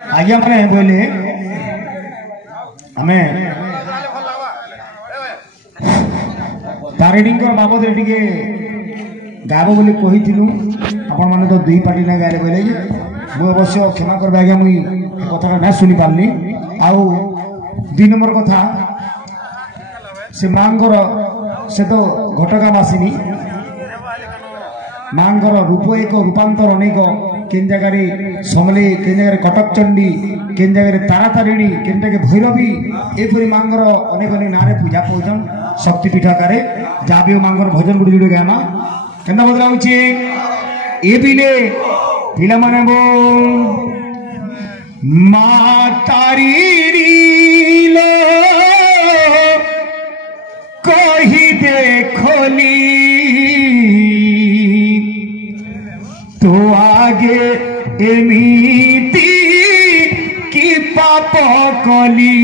आज्ञा मैंने बोले आमे तारिणी बाबद टे गाब बोली कही आपण मैंने तो दुई पार्टी ना गारे बोले मुझे अवश्य क्षमा कर आज्ञा मुई कथा ना शुणी पार्नी आउ दुई नंबर कथा से मांगर से तो घटका आसनी मांगर रूप एक रूपांतर अनेक केन जगार समले केन जगार कटक चंडी केन जगार तारातारिणी केन जगह भैरवी एपरी मांगर अनेक अनेक ना पूजा पाचन शक्तिपीठ आकार जहाँ भी मांगर भजन गुड़ी जुड़े गामा केना बदला होचे ए पिले पिला माने बो मा तारिणी लो कही देखली तो आगे एमिति की पाप कली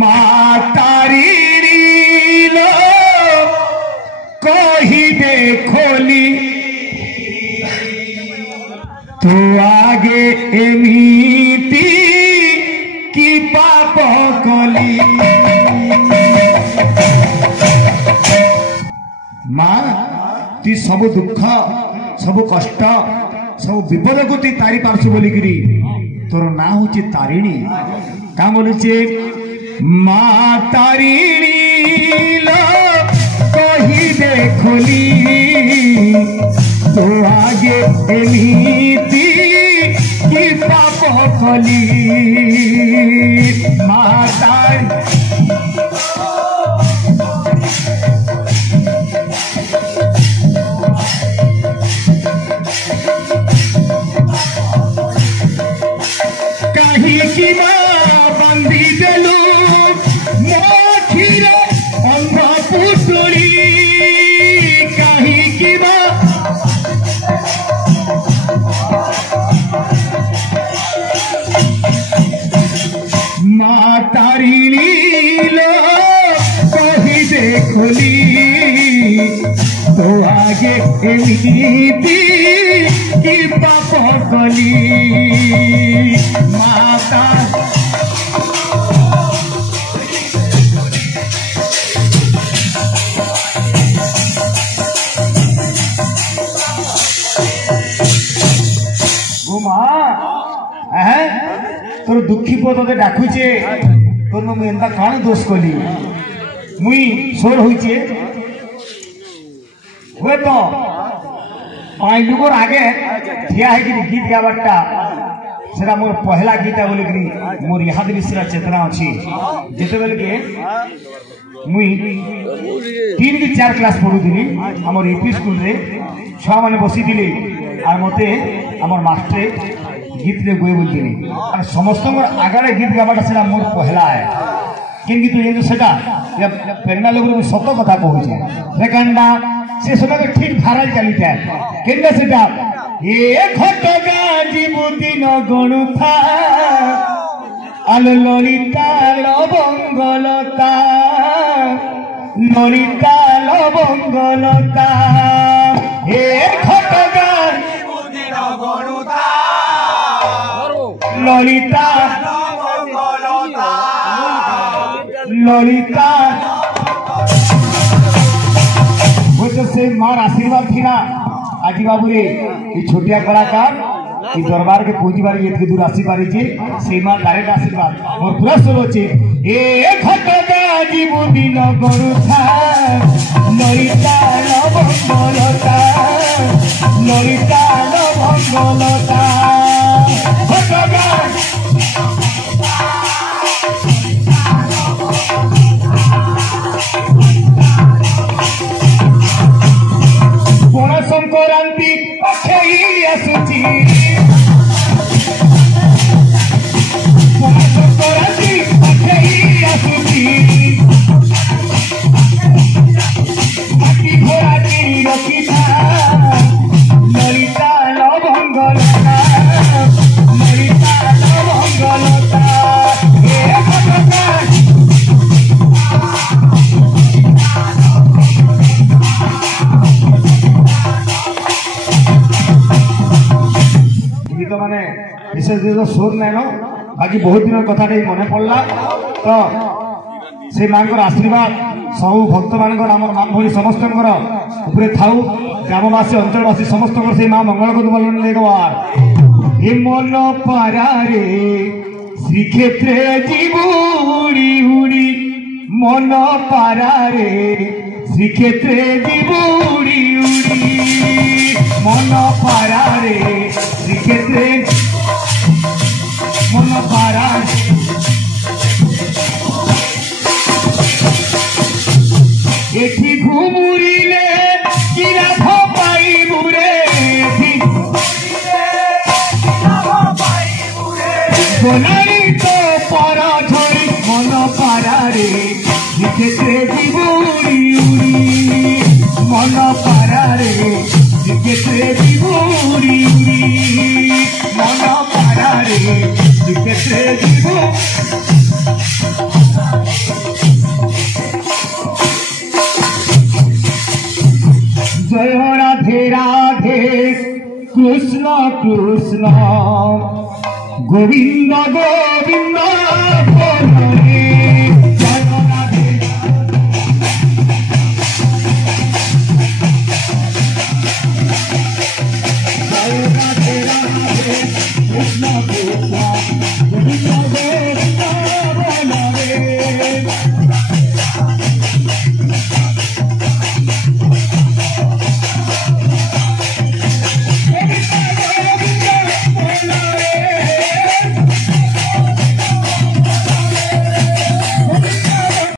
मातारिणी लो कही देखली तो आगे एमिति की पाप कली माँ ती सब दुख सब कष्ट सब विपद को ती तारी पार्श्व बोलिकी तोर ना हूँ तारिणी क्या बोले माँ तारिणी लो कही देखली तो आगे एमिति की पाप कली माँ तारिणी बंदी देलु मोखीर अंग पुतुड़ी कहीं माँ तारिणी लो कही देखली तो आगे एमिति की पाप कली माता तोर दुखी पुओ ते डाकुचे तोर मुझे एंता कौन दोष कली मुई सोर होइचे हुए तो पाँच लोग आगे ठिया है गीत गाबाटा सेटा मोर पहला गीत है बोलिकी मोर यहाँ विषय चेतना अच्छी जिते बेल के मुई 3 की 4 क्लास पढ़ुली आम यूपी स्कूल रे छुआ मैंने बसी थी और मते आम मास्टर गीत रे गुए बोलती समस्त आगे गीत गाबाटा से मोर पहला है कि तो सेटा प्रेरणा लोग सत कथा कहूँ से कांडा से समय ठीक भाराल चली जाए केंद्र सेटा ए घटगा जीवुदिन गणुथा आलो ललिता लबंगलता ललिता लबंगलता ए घटगा जीवुदिन गणुथा ललिता लबंगलता ललिता से मार आशीर्वाद थी ना आज बाबू रे छोटिया कलाकार दरबार के पहुंची पारी ये दूर आसी पारी से मां डायरेक्ट आशीर्वाद और पूरा सुर अच्छे ए घटगा जीवुदिन गणुथा ललिता लबंगलता ललिता लबंगलता घटगा संक्रांति अखेई आसुची संक्रांति अखेई आसुची माटी घोड़ा की रखिता ललिता लबंगलता ललिता लबंगलता ए घटगा मैंने विशेष सुर नैन बाकी बहुत दिन कथा मन पड़ा तो से माँ आशीर्वाद सब भक्त मान आम माँ भरी समस्त था ग्रामवासी अंचलवासी समस्त से माँ मंगल को बोलन देखबार हे मन पारे श्रीक्षेत्रे जीवुड़ी उड़ी मन पारे श्रीक्षेत्रे जीवुड़ी उड़ी मन पारे श्रीक्षेत्रे मन पारे एठी घुमुरिले किराथ पाइबुरे गोलारी तो पर झड़ी मन पारे श्रीक्षेत्रे जीवुड़ी उड़ी मन पारे श्रीक्षेत्रे जीवुड़ी उड़ी मन पारे श्रीक्षेत्रे जीवु जय राधे राधे कृष्ण कृष्ण गोविंद गोविंद